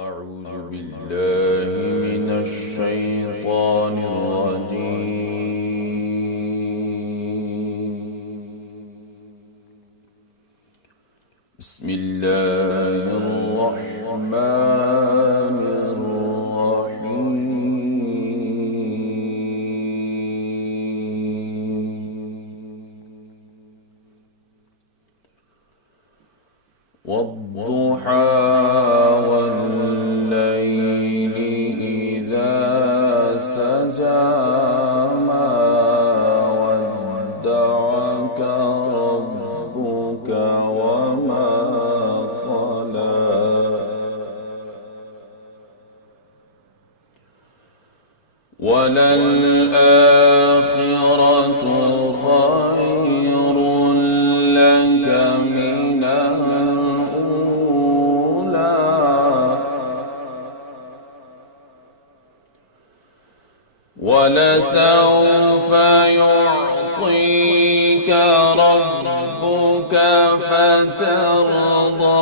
أعوذ بالله من الشيطان الرجيم. بسم الله الرحمن الرحيم. والضحى والليل إذا سجى ما ودعك ربك وما قلى وللآخرة خير لك من الأولى ولسوف يعطيك ربك فترضى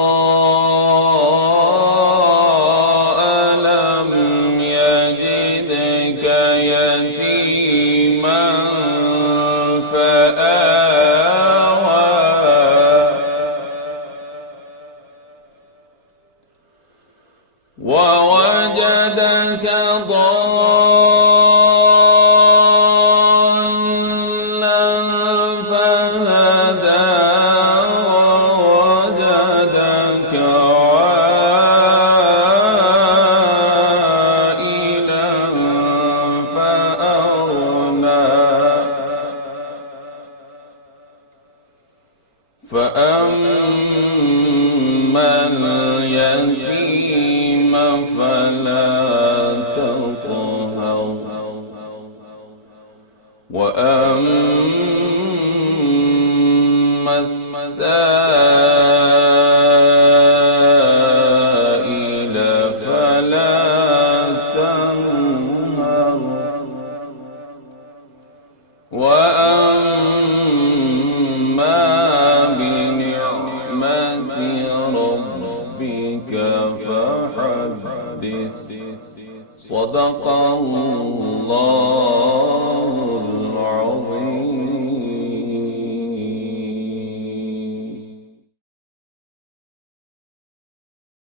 ألم يجدك يتيما فآوى ووجدك ضالا فهدى ووجدك عائلا فأغنى فأما اليتيم فلا تقهر وأما السائل فلا تنهر وأما بنعمة ربك فحدث. صدق الله